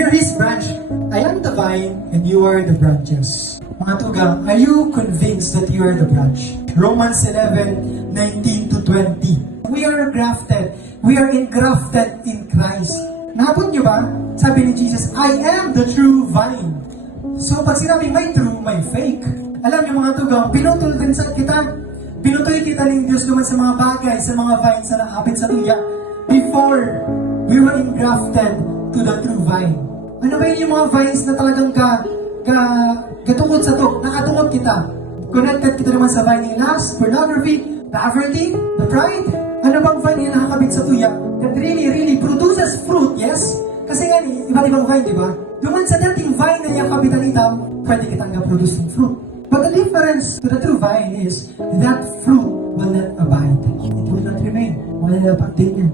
We are His branch. I am the vine and you are the branches. Mga tugang, are you convinced that you are the branch? Romans 11:19 to 20. We are grafted. We are engrafted in Christ. Nahabot niyo ba? Sabi ni Jesus, I am the true vine. So pag sinabing may true, may fake. Alam niyo mga tugang, pinutol din sa kita. Pinutoy kita ng Diyos naman sa mga bagay, sa mga vines na nakapit sa tuya. Before we were engrafted to the true vine. Ano ba yun yung mga vines na talagang katungkod sa to? Nakatungkod kita. Connected kita naman sa vine ng lust, pornography, poverty, the pride. Ano bang vine yung nakakabit sa tuya? That really produces fruit, yes? Kasi nga, iba't ibang vine, di ba? Duman sa dating vine na yung kapitalita, pwede kitang na-produce ng fruit. But the difference to the true vine is that fruit will not abide. It will not remain. Wala na pag-din niya.